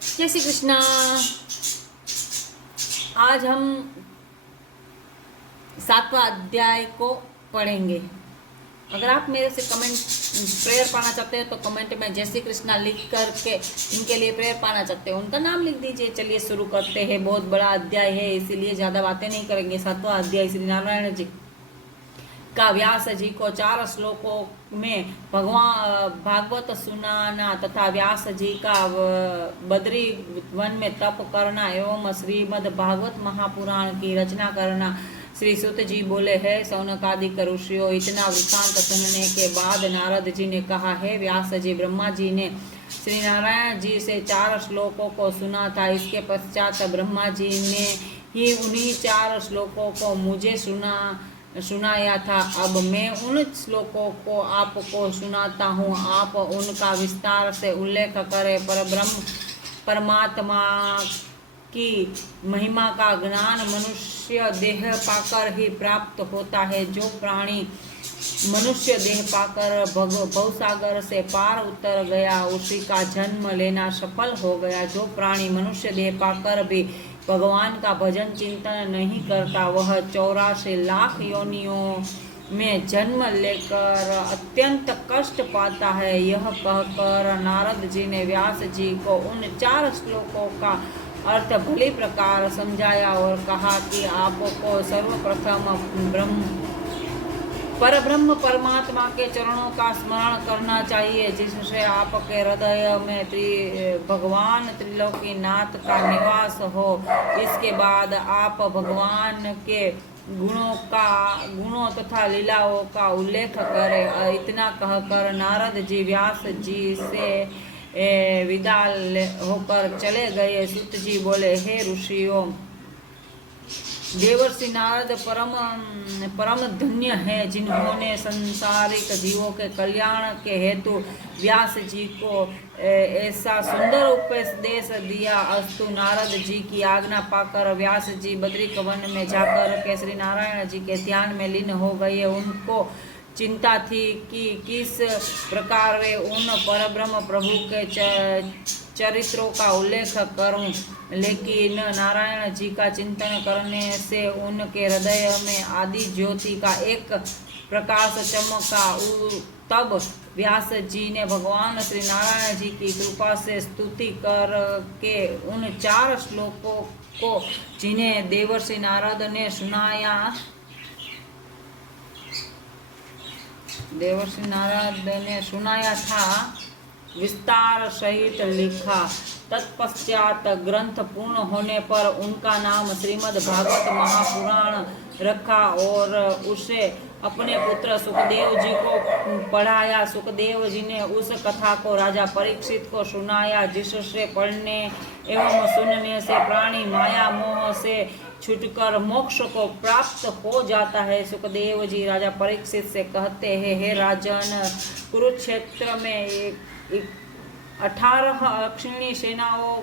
जय श्री कृष्णा। आज हम 7वां अध्याय को पढ़ेंगे। अगर आप मेरे से कमेंट प्रेयर पाना चाहते हैं तो कमेंट में जय श्री कृष्णा लिख करके इनके लिए प्रेयर पाना चाहते हैं उनका नाम लिख दीजिए। चलिए शुरू करते हैं। बहुत बड़ा अध्याय है इसीलिए ज़्यादा बातें नहीं करेंगे। 7वां अध्याय श्री नारायण जी का व्यास जी को 4 श्लोकों में भगवान भागवत सुनाना तथा व्यास जी का बद्री वन में तप करना एवं श्रीमद् भागवत महापुराण की रचना करना। श्री सुत जी बोले है सौनकादिक ऋषियों, इतना वृत्तांत सुनने के बाद नारद जी ने कहा है व्यास जी, ब्रह्मा जी ने श्री नारायण जी से 4 श्लोकों को सुना था। इसके पश्चात ब्रह्मा जी ने ही उन्हीं 4 श्लोकों को मुझे सुनाया था। अब मैं उन श्लोकों को आपको सुनाता हूँ, आप उनका विस्तार से उल्लेख करें। परमात्मा की महिमा का ज्ञान मनुष्य देह पाकर ही प्राप्त होता है। जो प्राणी मनुष्य देह पाकर भवसागर से पार उतर गया उसी का जन्म लेना सफल हो गया। जो प्राणी मनुष्य देह पाकर भी भगवान का भजन चिंतन नहीं करता वह 84 लाख योनियों में जन्म लेकर अत्यंत कष्ट पाता है। यह कहकर नारद जी ने व्यास जी को उन 4 श्लोकों का अर्थ भली प्रकार समझाया और कहा कि आपको सर्वप्रथम परब्रह्म परमात्मा के चरणों का स्मरण करना चाहिए, जिससे आपके हृदय में भगवान त्रिलोकीनाथ का निवास हो। इसके बाद आप भगवान के गुणों तथा लीलाओं का उल्लेख करें। इतना कहकर नारद जी व्यास जी से विदा होकर चले गए। सुत जी बोले हे ऋषियों, देवर्षि नारद परम धन्य है जिन्होंने संसारिक जीवों के कल्याण के हेतु व्यास जी को ऐसा सुंदर उपदेश दिया। अस्तु। नारद जी की आज्ञा पाकर व्यास जी बद्रिक वन में जाकर के श्री नारायण जी के ध्यान में लीन हो गए। उनको चिंता थी कि किस प्रकार वे उन परब्रह्म प्रभु के चरित्रों का उल्लेख करूं, लेकिन नारायण जी का चिंतन करने से उनके हृदय में आदि ज्योति का एक प्रकाश चमका। तब व्यास जी ने भगवान श्री नारायण जी की कृपा से स्तुति करके उन 4 श्लोकों को जिन्हें देवर्षि नारद ने सुनाया था विस्तार सहित लिखा। तत्पश्चात ग्रंथ पूर्ण होने पर उनका नाम श्रीमद् भागवत महापुराण रखा और उसे अपने पुत्र सुखदेव जी को पढ़ाया। सुखदेव जी ने उस कथा को राजा परीक्षित को सुनाया, जिससे पढ़ने एवं सुनने से प्राणी माया मोह से छूटकर मोक्ष को प्राप्त हो जाता है। सुखदेव जी राजा परीक्षित से कहते हैं, हे राजन, कुरुक्षेत्र में 18 अक्षिणी सेनाओं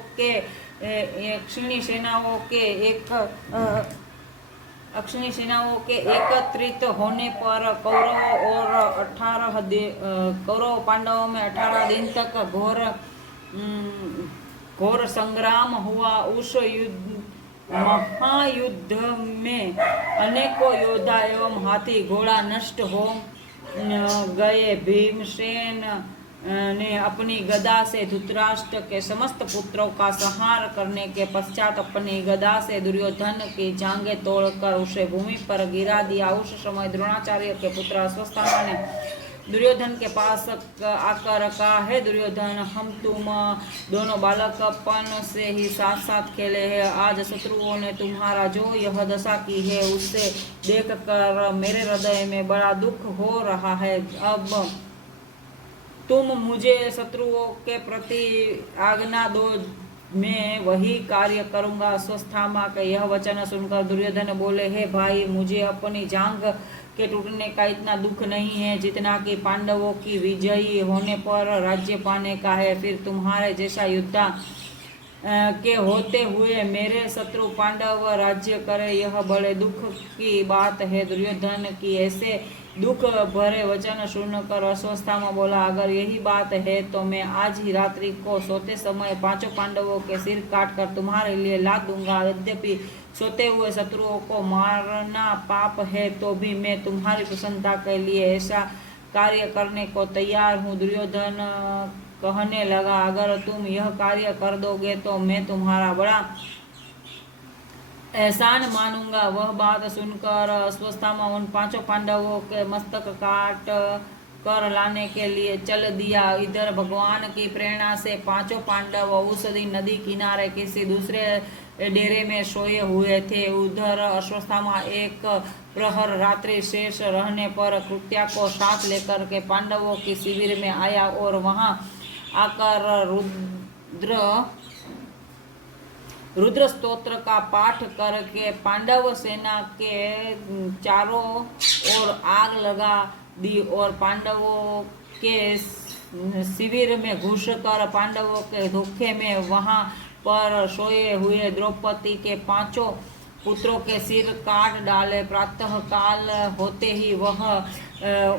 के एकत्रित होने पर कौरव पांडवों में 18 दिन तक घोर संग्राम हुआ। उस महायुद्ध में अनेकों योद्धा एवं हाथी घोड़ा नष्ट हो गए। भीमसेन ने अपनी गदा से धृतराष्ट्र के समस्त पुत्रों का संहार करने के पश्चात अपनी गदा से दुर्योधन की जांघें तोड़कर उसे भूमि पर गिरा दिया। उस समय द्रोणाचार्य के पुत्र अश्वत्थामा ने दुर्योधन के पास आकर कहा, है दुर्योधन, हम तुम दोनों बालकपन से ही साथ साथ खेले हैं। आज शत्रुओं ने तुम्हारा जो यह दशा की है उससे देखकर मेरे हृदय में बड़ा दुख हो रहा है। अब तुम मुझे शत्रुओं के प्रति आज्ञा दो, मैं वही कार्य करूंगा। अश्वत्थामा का यह वचन सुनकर दुर्योधन बोले, हे भाई, मुझे अपनी जांघ के टूटने का इतना दुख नहीं है जितना कि पांडवों की विजयी होने पर राज्य पाने का है। फिर तुम्हारे जैसा योद्धा के होते हुए मेरे शत्रु पांडव राज्य करे, यह बड़े दुख की बात है। दुर्योधन की ऐसे दुख भरे वचन सुनकर अश्वत्थामा बोला, अगर यही बात है तो मैं आज ही रात्रि को सोते समय 5 पांडवों के सिर काटकर तुम्हारे लिए ला दूंगा। यद्यपि सोते हुए शत्रुओं को मारना पाप है, तो भी मैं तुम्हारी प्रसन्नता के लिए ऐसा कार्य करने को तैयार हूँ। दुर्योधन कहने लगा, अगर तुम यह कार्य कर दोगे तो मैं तुम्हारा बड़ा एहसान मानूंगा। वह बात सुनकर अश्वत्थामा उन 5 पांडवों के मस्तक काट कर लाने के लिए चल दिया। इधर भगवान की प्रेरणा से 5 पांडव उस दिन नदी किनारे किसी दूसरे डेरे में सोए हुए थे। उधर अश्वत्थामा एक प्रहर रात्रि शेष रहने पर कृत्या को साथ लेकर के पांडवों की शिविर में आया और वहां आकर रुद्र स्तोत्र का पाठ करके पांडव सेना के चारों ओर आग लगा दी और पांडवों के शिविर में घुसकर पांडवों के धोखे में वहां पर सोए हुए द्रौपदी के 5 पुत्रों के सिर काट डाले। प्रातः काल होते ही वह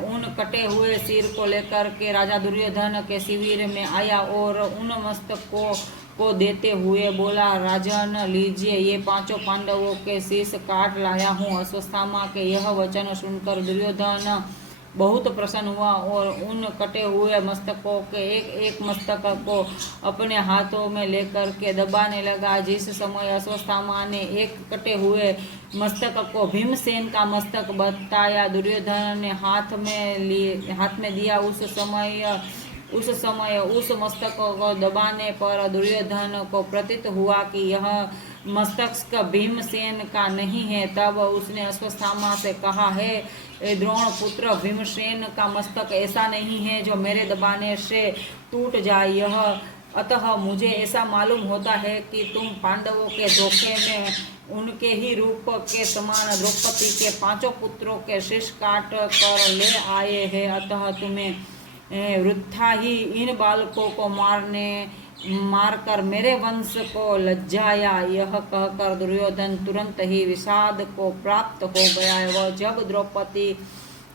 उन कटे हुए सिर को लेकर के राजा दुर्योधन के शिविर में आया और उन मस्तकों को देते हुए बोला, राजन लीजिए, ये 5 पांडवों के शीश काट लाया हूँ। अश्वत्थामा के यह वचन सुनकर दुर्योधन बहुत प्रसन्न हुआ और उन कटे हुए मस्तकों के एक मस्तक को अपने हाथों में लेकर के दबाने लगा। जिस समय अश्वत्थामा ने एक कटे हुए मस्तक को भीमसेन का मस्तक बताया, दुर्योधन ने हाथ में दिया। उस समय उस मस्तक को दबाने पर दुर्योधन को प्रतीत हुआ कि यह मस्तक भीमसेन का नहीं है। तब उसने अश्वत्थामा से कहा, हे द्रोण पुत्र, भीमसेन का मस्तक ऐसा नहीं है जो मेरे दबाने से टूट जाए। अतः मुझे ऐसा मालूम होता है कि तुम पांडवों के धोखे में उनके ही रूप के समान द्रौपदी के 5 पुत्रों के शीश काट कर ले आए हैं। अतः तुम्हें वृथा ही इन बालकों को मारकर मेरे वंश को लज्जाया। यह कहकर दुर्योधन तुरंत ही विषाद को प्राप्त हो गया। वह जब द्रौपदी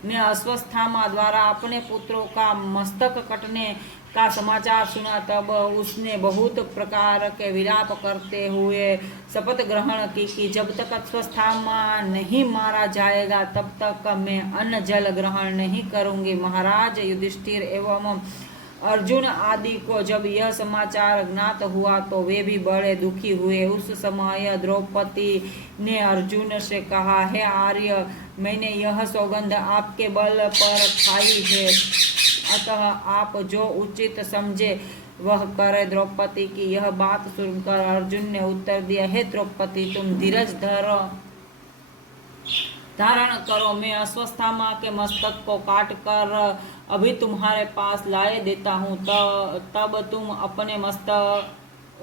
ने अश्वत्थामा द्वारा अपने पुत्रों का मस्तक कटने का समाचार सुना, तब उसने बहुत प्रकार के विलाप करते हुए शपथ ग्रहण की कि जब तक अश्वत्थामा नहीं मारा जाएगा तब तक मैं अन्न जल ग्रहण नहीं करूंगी। महाराज युधिष्ठिर एवं अर्जुन आदि को जब यह समाचार ज्ञात हुआ तो वे भी बड़े दुखी हुए। उस समय द्रौपदी ने अर्जुन से कहा, हे आर्य, मैंने यह सौगंध आपके बल पर खाई है, अतः आप जो उचित समझे वह करे। द्रौपदी की यह बात सुनकर अर्जुन ने उत्तर दिया, हे द्रौपदी, तुम धीरज धारण करो, मैं अश्वत्थामा के मस्तक को काट कर अभी तुम्हारे पास लाए देता हूँ। तब तुम अपने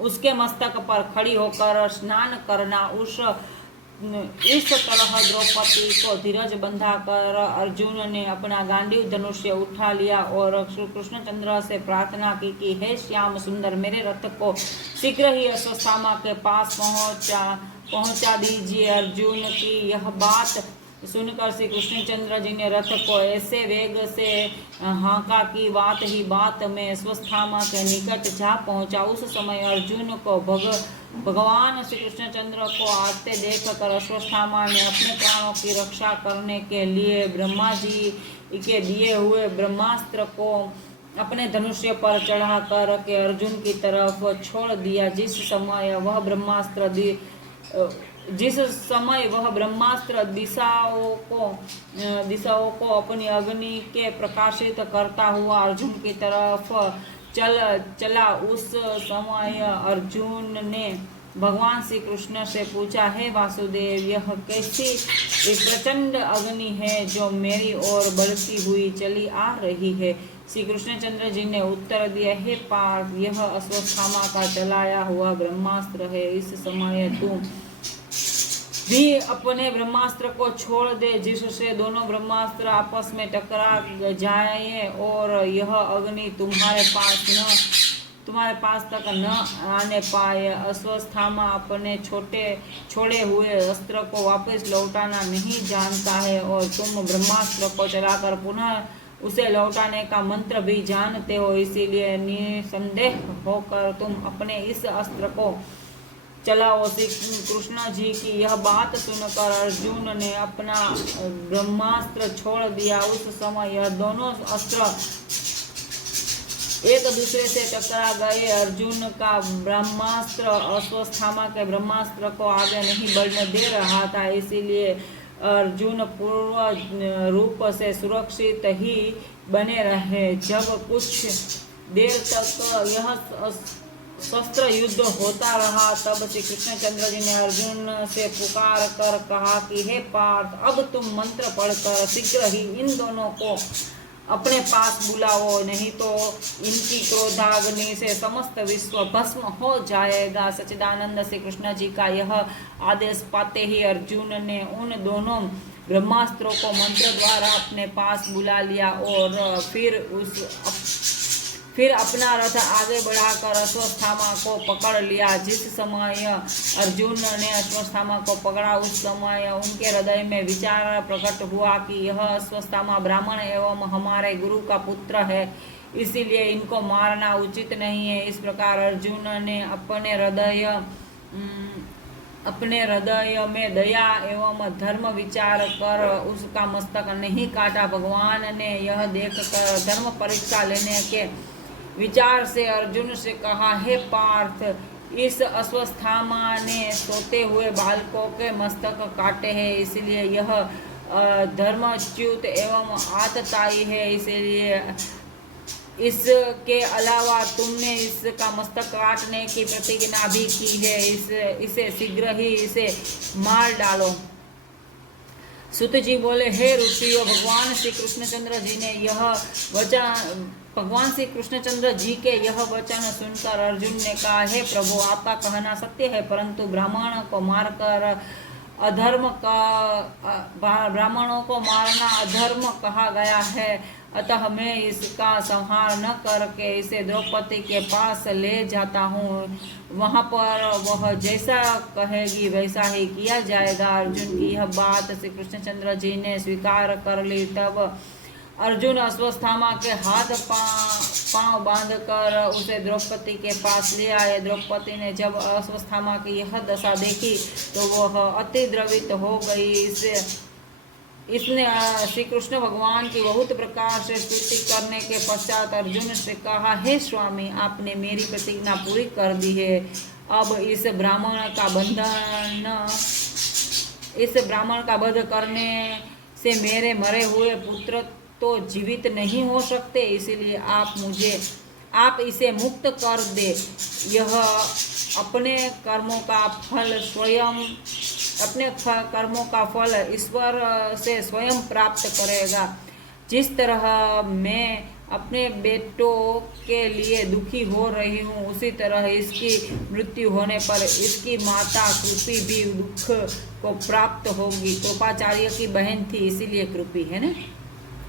उसके मस्तक पर खड़ी होकर स्नान करना। इस तरह द्रौपदी को धीरज बंधा कर अर्जुन ने अपना गांडीव धनुष्य उठा लिया और श्री कृष्णचंद्र से प्रार्थना की कि हे श्याम सुंदर, मेरे रथ को शीघ्र ही अश्वत्थामा के पास पहुंचा दीजिए। अर्जुन की यह बात सुनकर श्री कृष्णचंद्र जी ने रथ को ऐसे वेग से हाँका कि बात में अश्वत्थामा के निकट जा पहुंचा। उस समय अर्जुन को भगवान श्री कृष्णचंद्र को आते देखकर अश्वत्थामा ने अपने प्राणों की रक्षा करने के लिए ब्रह्मा जी के दिए हुए ब्रह्मास्त्र को अपने धनुष्य पर चढ़ा कर के अर्जुन की तरफ छोड़ दिया। जिस समय वह ब्रह्मास्त्र दिशाओं को अपनी अग्नि के प्रकाशित करता हुआ अर्जुन की तरफ चला, उस समय अर्जुन ने भगवान श्री कृष्ण से पूछा, हे वासुदेव, यह कैसी प्रचंड अग्नि है जो मेरी ओर बढ़ती हुई चली आ रही है। श्री कृष्णचंद्र जी ने उत्तर दिया, हे पार्थ, यह अश्वत्थामा का चलाया हुआ ब्रह्मास्त्र है। इस समय तू भी अपने ब्रह्मास्त्र को छोड़ दे, जिससे दोनों ब्रह्मास्त्र आपस में टकरा जाए और यह अग्नि तुम्हारे पास तुम्हारे पास तक न आने पाए। अस्वस्थामा अपने छोड़े हुए अस्त्र को वापस लौटाना नहीं जानता है और तुम ब्रह्मास्त्र को चलाकर पुनः उसे लौटाने का मंत्र भी जानते हो, इसीलिए निसंदेह होकर तुम अपने इस अस्त्र को चलाओ। श्री कृष्ण जी की यह बात सुनकर अर्जुन ने अपना ब्रह्मास्त्र छोड़ दिया। उस समय यह दोनों अस्त्र एक दूसरे से टकरा गए। अर्जुन का ब्रह्मास्त्र अस्वस्थामा के ब्रह्मास्त्र को आगे नहीं बढ़ने दे रहा था, इसीलिए अर्जुन पूर्व रूप से सुरक्षित ही बने रहे। जब कुछ देर तक यह शस्त्र युद्ध होता रहा, तब श्री कृष्णचंद्र जी ने अर्जुन से पुकार कर कहा कि हे पार्थ, अब तुम मंत्र पढ़कर शीघ्र ही इन दोनों को अपने पास बुलाओ, नहीं तो इनकी क्रोधाग्नि से समस्त विश्व भस्म हो जाएगा। सच्चिदानंद श्री कृष्ण जी का यह आदेश पाते ही अर्जुन ने उन दोनों ब्रह्मास्त्रों को मंत्र द्वारा अपने पास बुला लिया और फिर अपना रथ आगे बढ़ाकर अश्वस्थामा को पकड़ लिया। जिस समय अर्जुन ने अश्वस्थामा को पकड़ा, उस समय उनके हृदय में विचार प्रकट हुआ कि यह अश्वस्थामा ब्राह्मण एवं हमारे गुरु का पुत्र है, इसीलिए इनको मारना उचित नहीं है। इस प्रकार अर्जुन ने अपने हृदय में दया एवं धर्म विचार कर उसका मस्तक नहीं काटा। भगवान ने यह देखकर धर्म परीक्षा लेने के विचार से अर्जुन से कहा, हे पार्थ, इस अश्वस्थामा ने सोते हुए बालकों के मस्तक काटे हैं, इसलिए यह धर्मच्युत एवं आतताई है। इसलिए इसके अलावा तुमने इसका मस्तक काटने की प्रतिज्ञा भी की है, इसे शीघ्र ही इसे मार डालो। सुत जी बोले, हे ऋषियों, भगवान श्री कृष्णचंद्र जी के यह वचन सुनकर अर्जुन ने कहा, हे प्रभु, आपका कहना सत्य है, परंतु ब्राह्मणों को मारना अधर्म कहा गया है, अतः मैं इसका संहार न करके इसे द्रौपदी के पास ले जाता हूँ। वहाँ पर वह जैसा कहेगी वैसा ही किया जाएगा। अर्जुन की यह बात श्री कृष्णचंद्र जी ने स्वीकार कर ली। तब अर्जुन अश्वस्थामा के हाथ पांव बांधकर उसे द्रौपदी के पास ले आए। द्रौपदी ने जब अश्वस्थामा की यह दशा देखी तो वह अति द्रवित हो गई। इसने श्री कृष्ण भगवान की बहुत प्रकार से स्तुति करने के पश्चात अर्जुन से कहा, हे स्वामी, आपने मेरी प्रतिज्ञा पूरी कर दी है। अब इस ब्राह्मण का वध करने से मेरे मरे हुए पुत्र तो जीवित नहीं हो सकते, इसलिए आप इसे मुक्त कर दे। यह अपने कर्मों का फल ईश्वर से स्वयं प्राप्त करेगा। जिस तरह मैं अपने बेटों के लिए दुखी हो रही हूँ, उसी तरह इसकी मृत्यु होने पर इसकी माता कृपी भी दुख को प्राप्त होगी। कृपाचार्य की बहन थी, इसीलिए कृपी है ना,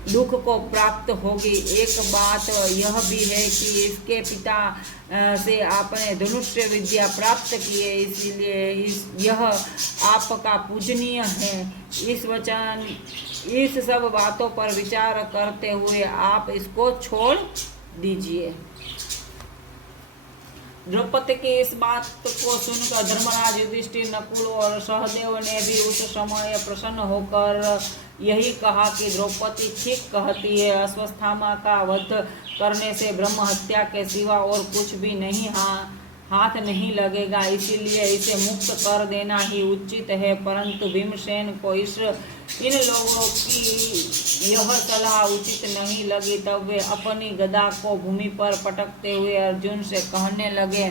दुख को प्राप्त होगी। एक बात यह भी है कि इसके पिता से आपने धनुष्य विद्या प्राप्त की है, इसीलिए यह आपका पूजनीय है। इस सब बातों पर विचार करते हुए आप इसको छोड़ दीजिए। द्रौपदी की इस बात को सुनकर धर्मराज युधिष्ठिर, नकुल और सहदेव ने भी उस समय प्रसन्न होकर यही कहा कि द्रौपदी ठीक कहती है। अश्वस्थामा का वध करने से ब्रह्म हत्या के सिवा और कुछ भी नहीं हाथ नहीं लगेगा, इसीलिए इसे मुक्त कर देना ही उचित है। परंतु भीमसेन को इन लोगों की यह सलाह उचित नहीं लगी। तब वे अपनी गदा को भूमि पर पटकते हुए अर्जुन से कहने लगे,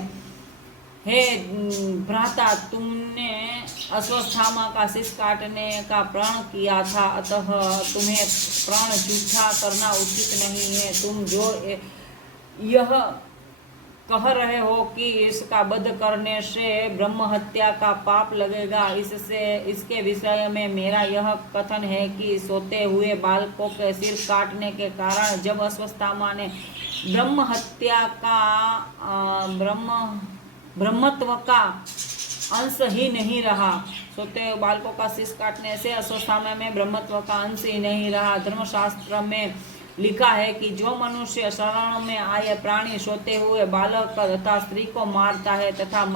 हे भ्राता, तुमने अश्वस्थामा का शीश काटने का प्रण किया था, अतः तुम्हें प्रण झूठा करना उचित नहीं है। तुम जो यह कह रहे हो कि इसका वध करने से ब्रह्म हत्या का पाप लगेगा। इसके विषय में मेरा यह कथन है कि सोते हुए बालकों के सिर काटने के कारण जब अश्वत्थामा ने ब्रह्म हत्या का ब्रह्मत्व का अंश ही नहीं रहा, सोते हुए बालकों का सिर काटने से अश्वत्थामा में ब्रह्मत्व का अंश ही नहीं रहा। धर्मशास्त्र में लिखा है कि जो मनुष्य शरण में आए प्राणी सोते हुए बालक तथा स्त्री को मारता है तथा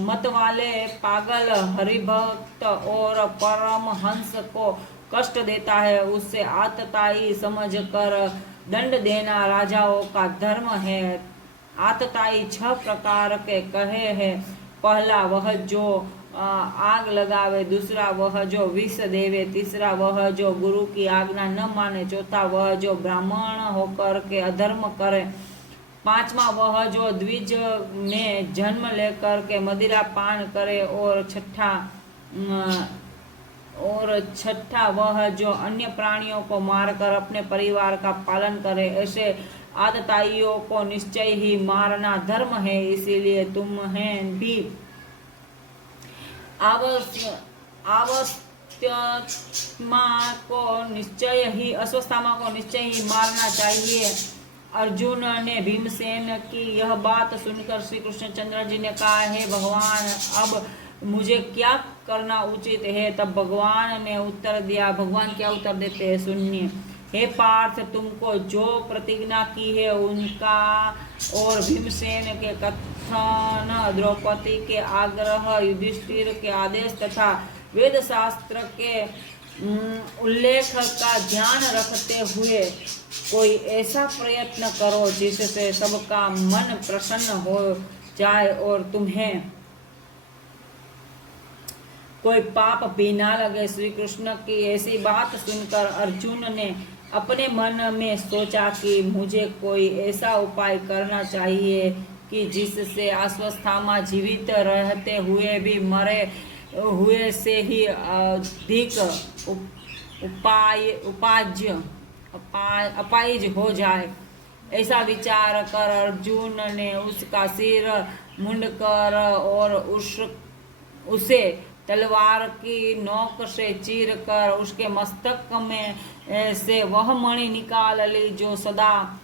मत वाले पागल हरिभक्त और परमहंस को कष्ट देता है, उससे आतताई समझकर दंड देना राजाओं का धर्म है। आतताई 6 प्रकार के कहे हैं। पहला वह जो आग लगावे, दूसरा वह जो विष देवे, तीसरा वह जो गुरु की आज्ञा न माने, चौथा वह जो ब्राह्मण होकर के अधर्म करे, पांचवा वह जो द्विज में जन्म लेकर के मदिरा पान करे, और छठा वह जो अन्य प्राणियों को मारकर अपने परिवार का पालन करे। ऐसे आतताइयों को निश्चय ही मारना धर्म है। इसीलिए तुम्हें भी अश्वत्थामा को निश्चय ही मारना चाहिए। अर्जुन ने भीमसेन की यह बात सुनकर श्री कृष्णचंद्र जी ने कहा, हे भगवान, अब मुझे क्या करना उचित है? तब भगवान ने उत्तर दिया। भगवान क्या उत्तर देते हैं सुनिए। हे पार्थ, तुमको जो प्रतिज्ञा की है उनका और भीमसेन के कथन, द्रौपदी के आग्रह, युधिष्ठिर के आदेश तथा वेद शास्त्र के उल्लेख का ध्यान रखते हुए कोई ऐसा प्रयत्न करो जिससे सबका मन प्रसन्न हो जाए और तुम्हें कोई पाप भी ना लगे। श्री कृष्ण की ऐसी बात सुनकर अर्जुन ने अपने मन में सोचा कि मुझे कोई ऐसा उपाय करना चाहिए कि जिससे अश्वत्थामा जीवित रहते हुए भी मरे हुए से ही अधिक अपाहिज हो जाए। ऐसा विचार कर अर्जुन ने उसका सिर मुंडकर और उसे तलवार की नोक से चीर कर उसके मस्तक में से वह मणि निकाल ली जो सदा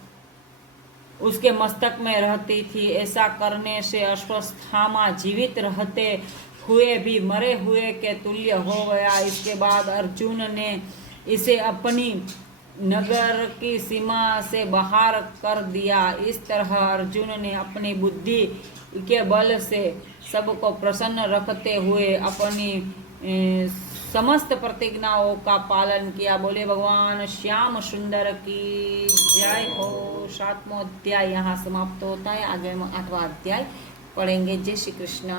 उसके मस्तक में रहती थी। ऐसा करने से अश्वत्थामा जीवित रहते हुए भी मरे हुए के तुल्य हो गया। इसके बाद अर्जुन ने इसे अपनी नगर की सीमा से बाहर कर दिया। इस तरह अर्जुन ने अपनी बुद्धि के बल से सबको प्रसन्न रखते हुए अपनी समस्त प्रतिज्ञाओं का पालन किया। बोले भगवान श्याम सुंदर की जय हो। 7वां अध्याय यहाँ समाप्त होता है। आगे हम 8वां अध्याय पढ़ेंगे। जय श्री कृष्ण।